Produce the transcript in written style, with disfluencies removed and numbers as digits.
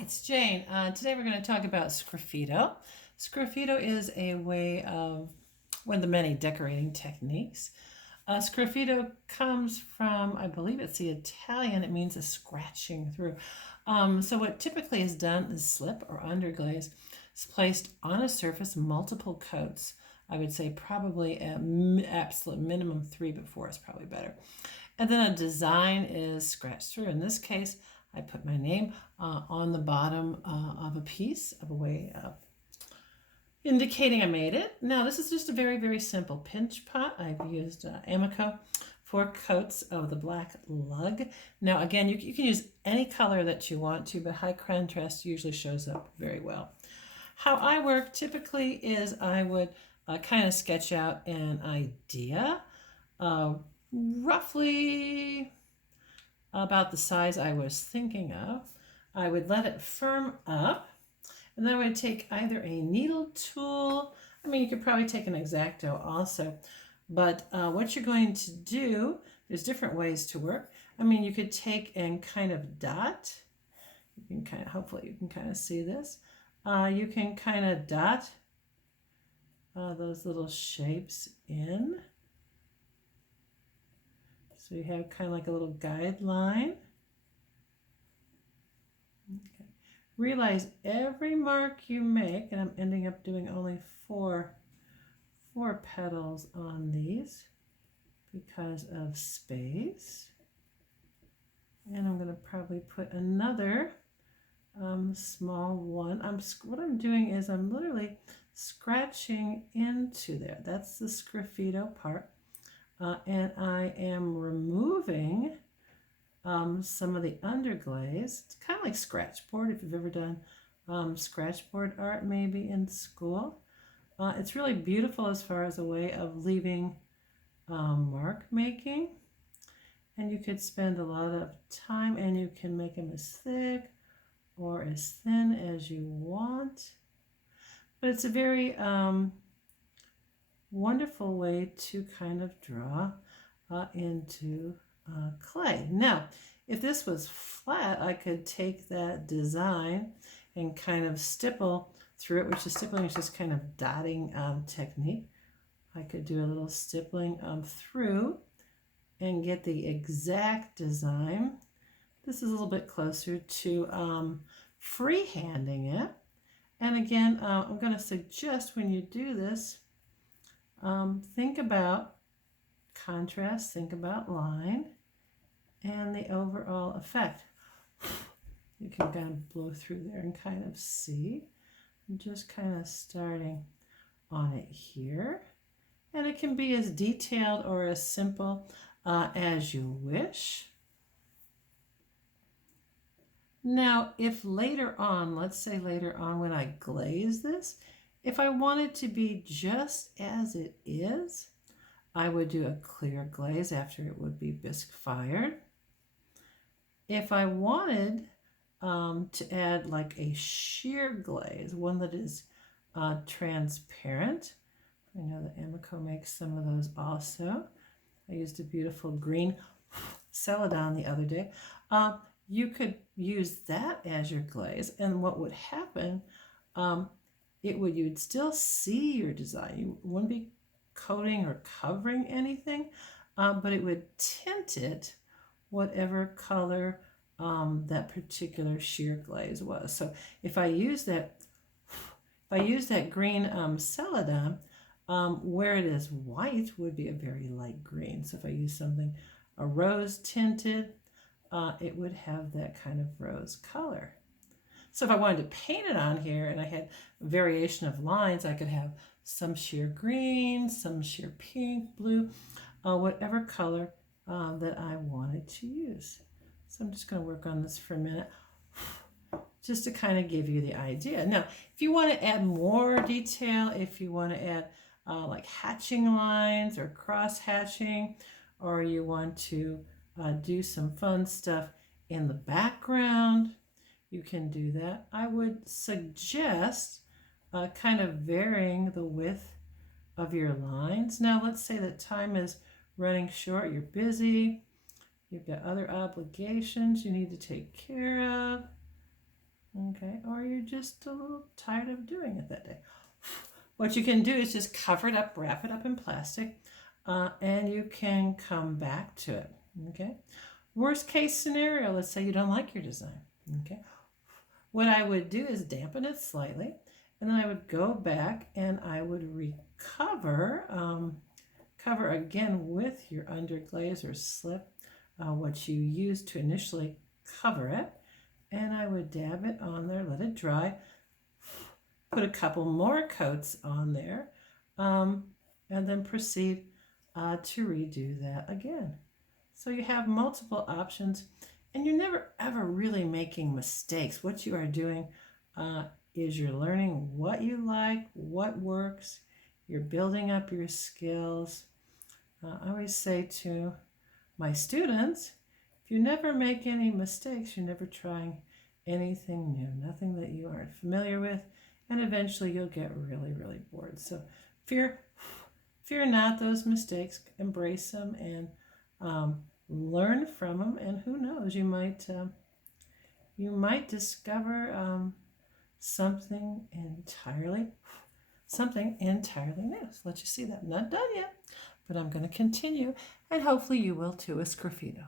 it's Jane. Today we're going to talk about Sgraffito. Sgraffito is a way of one of the many decorating techniques. Sgraffito comes from, I believe it's the Italian, it means a scratching through. So what typically is done is slip or underglaze is placed on a surface, multiple coats. I would say probably at absolute minimum 3, but 4 is probably better. And then a design is scratched through. In this case, I put my name on the bottom of a piece of a way of indicating I made it. Now this is just a very, very simple pinch pot. I've used Amico 4 coats of the black lug. Now again, you can use any color that you want to, but high contrast usually shows up very well. How I work typically is I would kind of sketch out an idea, roughly about the size I was thinking of. I would let it firm up, and then I would take either a needle tool. I mean, you could probably take an X-Acto also, but what you're going to do, there's different ways to work. I mean, you could take and kind of dot. You can kind of, hopefully you can kind of see this. You can kind of dot those little shapes in. So you have kind of like a little guideline. Okay. Realize every mark you make, and I'm ending up doing only four petals on these because of space. And I'm going to probably put another small one. What I'm doing is I'm literally scratching into there. That's the Sgraffito part. And I am removing some of the underglaze. It's kind of like scratchboard, if you've ever done scratchboard art maybe in school. It's really beautiful as far as a way of leaving mark making. And you could spend a lot of time, and you can make them as thick or as thin as you want. But it's a very wonderful way to kind of draw into clay. Now, if this was flat, I could take that design and kind of stipple through it, which is stippling is just kind of dotting technique. I could do a little stippling through and get the exact design. This is a little bit closer to freehanding it. And again, I'm going to suggest when you do this, think about contrast, think about line, and the overall effect. You can kind of blow through there and kind of see. I'm just kind of starting on it here. And it can be as detailed or as simple as you wish. Now, if later on, let's say later on when I glaze this, if I want it to be just as it is, I would do a clear glaze after it would be bisque fired. If I wanted to add like a sheer glaze, one that is transparent, I know that Amico makes some of those also. I used a beautiful green celadon the other day. You could use that as your glaze, and what would happen, you'd still see your design. You wouldn't be coating or covering anything, but it would tint it whatever color that particular sheer glaze was. So if I use that green celadon, where it is white would be a very light green. So if I use something a rose tinted, it would have that kind of rose color. So if I wanted to paint it on here and I had a variation of lines, I could have some sheer green, some sheer pink, blue, whatever color that I wanted to use. So I'm just going to work on this for a minute just to kind of give you the idea. Now, if you want to add more detail, if you want to add like hatching lines or cross hatching, or you want to do some fun stuff in the background, you can do that. I would suggest kind of varying the width of your lines. Now, let's say that time is running short, you're busy, you've got other obligations you need to take care of. Okay, or you're just a little tired of doing it that day. What you can do is just cover it up, wrap it up in plastic, and you can come back to it. Okay. Worst case scenario, let's say you don't like your design. Okay. What I would do is dampen it slightly, and then I would go back and I would recover, cover again with your underglaze or slip, what you used to initially cover it, and I would dab it on there, let it dry, put a couple more coats on there, and then proceed to redo that again. So you have multiple options, and you're never ever really making mistakes. What you are doing is you're learning what you like, what works, you're building up your skills. I always say to my students, if you never make any mistakes, you're never trying anything new, nothing that you aren't familiar with, and eventually you'll get really, really bored. So fear not those mistakes, embrace them, and learn from them, and who knows, you might discover something entirely new. So let you see that I'm not done yet, but I'm going to continue, and hopefully you will too with Sgraffito.